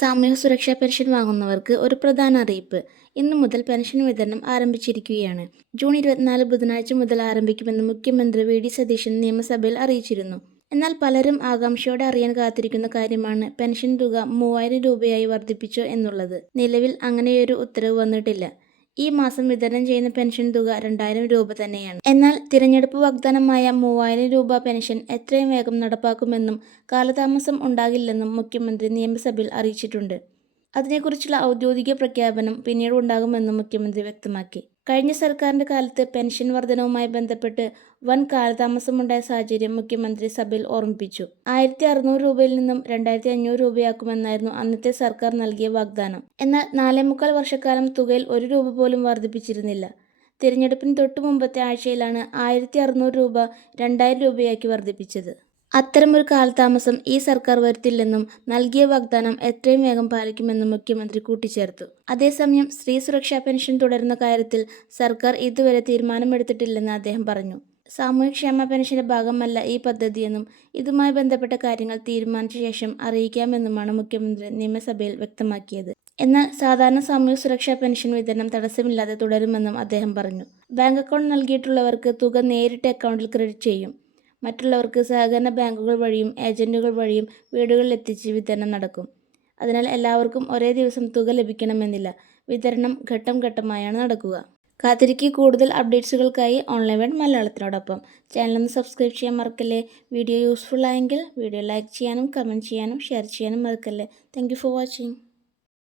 സാമൂഹ്യ സുരക്ഷാ പെൻഷൻ വാങ്ങുന്നവർക്ക് ഒരു പ്രധാന അറിയിപ്പ്. ഇന്നു മുതൽ പെൻഷൻ വിതരണം ആരംഭിച്ചിരിക്കുകയാണ്. ജൂൺ 24 ബുധനാഴ്ച മുതൽ ആരംഭിക്കുമെന്ന് മുഖ്യമന്ത്രി വി.ഡി. സതീശൻ നിയമസഭയിൽ അറിയിച്ചിരുന്നു. എന്നാൽ പലരും ആകാംക്ഷയോടെ അറിയാൻ കാത്തിരിക്കുന്ന കാര്യമാണ് പെൻഷൻ തുക 3000 രൂപയായി വർദ്ധിപ്പിച്ചോ എന്നുള്ളത്. നിലവിൽ അങ്ങനെയൊരു ഉത്തരവ് വന്നിട്ടില്ല. ഈ മാസം വിതരണം ചെയ്യുന്ന പെൻഷൻ തുക 2000 രൂപ തന്നെയാണ്. എന്നാൽ തിരഞ്ഞെടുപ്പ് വാഗ്ദാനമായ 3000 രൂപ പെൻഷൻ എത്രയും വേഗം നടപ്പാക്കുമെന്നും കാലതാമസം ഉണ്ടാകില്ലെന്നും മുഖ്യമന്ത്രി നിയമസഭയിൽ അറിയിച്ചിട്ടുണ്ട്. അതിനെക്കുറിച്ചുള്ള ഔദ്യോഗിക പ്രഖ്യാപനം പിന്നീട് ഉണ്ടാകുമെന്നും മുഖ്യമന്ത്രി വ്യക്തമാക്കി. കഴിഞ്ഞ സർക്കാരിന്റെ കാലത്ത് പെൻഷൻ വർധനവുമായി ബന്ധപ്പെട്ട് വൻ കാലതാമസമുണ്ടായ സാഹചര്യം മുഖ്യമന്ത്രി സഭയിൽ ഓർമ്മിപ്പിച്ചു. 1600 രൂപയിൽ നിന്നും 2500 രൂപയാക്കുമെന്നായിരുന്നു അന്നത്തെ സർക്കാർ നൽകിയ വാഗ്ദാനം. എന്നാൽ 4.25 വർഷക്കാലം തുകയിൽ 1 രൂപ പോലും വർദ്ധിപ്പിച്ചിരുന്നില്ല. തിരഞ്ഞെടുപ്പിന് തൊട്ടു മുമ്പത്തെ ആഴ്ചയിലാണ് 1600 രൂപ 2000 രൂപയാക്കി വർദ്ധിപ്പിച്ചത്. അത്തരമൊരു കാലതാമസം ഈ സർക്കാർ വരുത്തില്ലെന്നും നൽകിയ വാഗ്ദാനം എത്രയും വേഗം പാലിക്കുമെന്നും മുഖ്യമന്ത്രി കൂട്ടിച്ചേർത്തു. അതേസമയം സ്ത്രീ സുരക്ഷാ പെൻഷൻ തുടരുന്ന കാര്യത്തിൽ സർക്കാർ ഇതുവരെ തീരുമാനമെടുത്തിട്ടില്ലെന്ന് അദ്ദേഹം പറഞ്ഞു. സാമൂഹ്യക്ഷേമ പെൻഷന്റെ ഭാഗമല്ല ഈ പദ്ധതിയെന്നും ഇതുമായി ബന്ധപ്പെട്ട കാര്യങ്ങൾ തീരുമാനിച്ച ശേഷം അറിയിക്കാമെന്നുമാണ് മുഖ്യമന്ത്രി നിയമസഭയിൽ വ്യക്തമാക്കിയത്. എന്നാൽ സാധാരണ സാമൂഹ്യ സുരക്ഷാ പെൻഷൻ വിതരണം തടസ്സമില്ലാതെ തുടരുമെന്നും അദ്ദേഹം പറഞ്ഞു. ബാങ്ക് അക്കൗണ്ട് നൽകിയിട്ടുള്ളവർക്ക് തുക നേരിട്ട് അക്കൗണ്ടിൽ ക്രെഡിറ്റ് ചെയ്യും. മറ്റുള്ളവർക്ക് സഹകരണ ബാങ്കുകൾ വഴിയും ഏജന്റുകൾ വഴിയും വീടുകളിലെത്തിച്ച് വിതരണം നടക്കും. അതിനാൽ എല്ലാവർക്കും ഒരേ ദിവസം തുക ലഭിക്കണമെന്നില്ല. വിതരണം ഘട്ടം ഘട്ടമായാണ് നടക്കുക. കാത്തിരിക്കുക കൂടുതൽ അപ്ഡേറ്റ്സുകൾക്കായി ഓൺലൈൻ വേഡ് മലയാളത്തിനോടൊപ്പം. ചാനലൊന്ന് സബ്സ്ക്രൈബ് ചെയ്യാൻ മറക്കല്ലേ. വീഡിയോ യൂസ്ഫുൾ ആയെങ്കിൽ വീഡിയോ ലൈക്ക് ചെയ്യാനും കമൻറ്റ് ചെയ്യാനും ഷെയർ ചെയ്യാനും മറക്കല്ലേ. Thank you for watching.